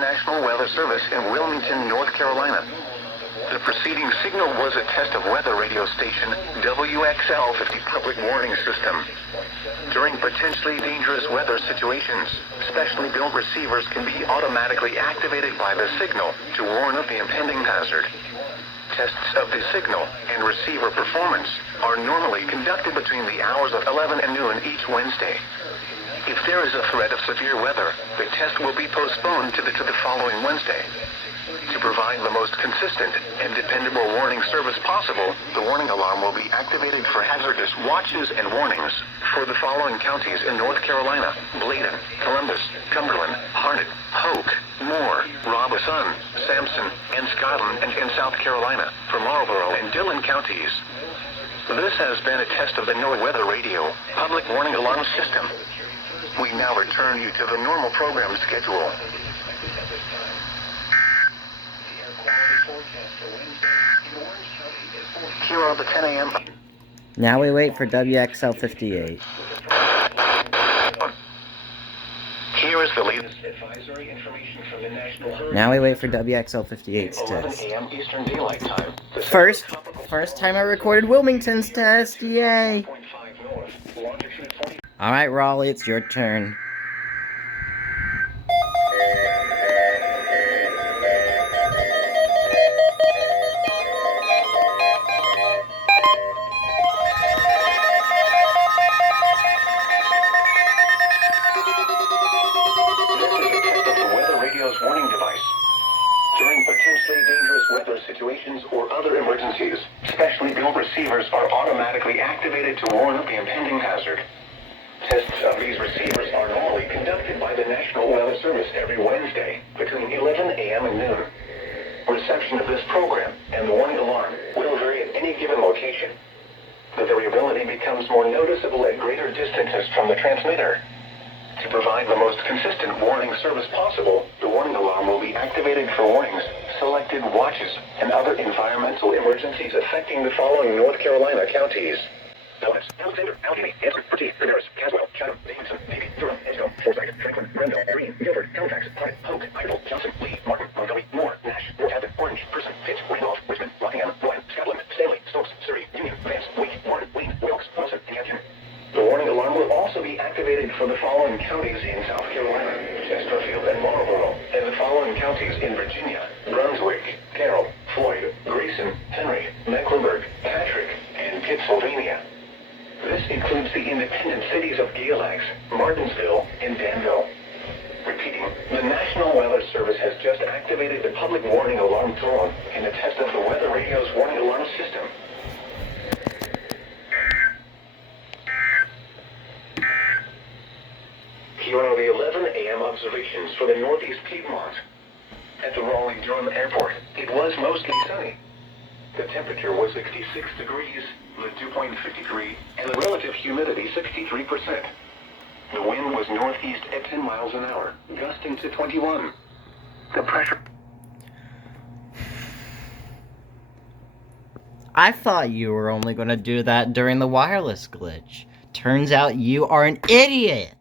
National Weather Service in Wilmington, North Carolina. The preceding signal was a test of weather radio station WXL50 public warning system. During potentially dangerous weather situations, specially built receivers can be automatically activated by the signal to warn of the impending hazard. Tests of the signal and receiver performance are normally conducted between the hours of 11 and noon each Wednesday. If there is a threat of severe weather, the test will be postponed to the following Wednesday. To provide the most consistent and dependable warning service possible, the warning alarm will be activated for hazardous watches and warnings for the following counties in North Carolina: Bladen, Columbus, Cumberland, Harnett, Polk, Moore, Robeson, Sampson, and Scotland, and in South Carolina for Marlborough and Dillon counties. This has been a test of the NOAA Weather Radio public warning alarm system. We now return you to the normal program schedule. Here are the 10 a.m. Now we wait for WXL58. Here is the latest advisory information from the National Hurricane. Now we wait for WXL58's 11 test. a.m. Eastern Daylight Time. First time I recorded Wilmington's test, yay! Alright, Raleigh, it's your turn. Warning device. During potentially dangerous weather situations or other emergencies, specially built receivers are automatically activated to warn of the impending hazard. Tests of these receivers are normally conducted by the National Weather Service every Wednesday between 11 a.m. and noon. Reception of this program and the warning alarm will vary at any given location. The variability becomes more noticeable at greater distances from the transmitter. To provide the most consistent warning service possible, the warning alarm will be activated for warnings, selected watches, and other environmental emergencies affecting the following North Carolina counties: Dallas, Alexander, Allegheny, Anson, Bertie, Riveras, Caswell, Chatham, Davidson, Navy, Durham, Edgecombe, Forsyth, Franklin, Brendel, Greene, Guilford, Halifax, Hyde, Polk, Idle, Johnson, Lee, Martin, Montgomery, Moore, Nash, Northampton, Orange, Person, Fitz, Randolph, Richmond, Rockingham, Rowan, Scotland, Stanley, Stokes, Surrey, Union, Vance, Wheat, Warren, Wayne, Wilkes, Wilson, and Hampton. The warning alarm will also be activated for the following counties in South Carolina: Chesterfield and Marlborough, and the following counties in Virginia: Brunswick, Carroll, Floyd, Grayson, Henry, Mecklenburg, Patrick, and Pittsylvania. This includes the independent cities of Galax, Martinsville, and Danville. Repeating, the National Weather Service has just activated the public warning alarm tone in a test of the Weather Radio's warning alarm system. Here are the 11 a.m. observations for the Northeast Piedmont. At the Raleigh-Durham Airport, it was mostly sunny. The temperature was 66 degrees, the dew point 53, and the relative humidity 63%. The wind was northeast at 10 miles an hour, gusting to 21. The pressure... I thought you were only going to do that during the wireless glitch. Turns out you are an idiot!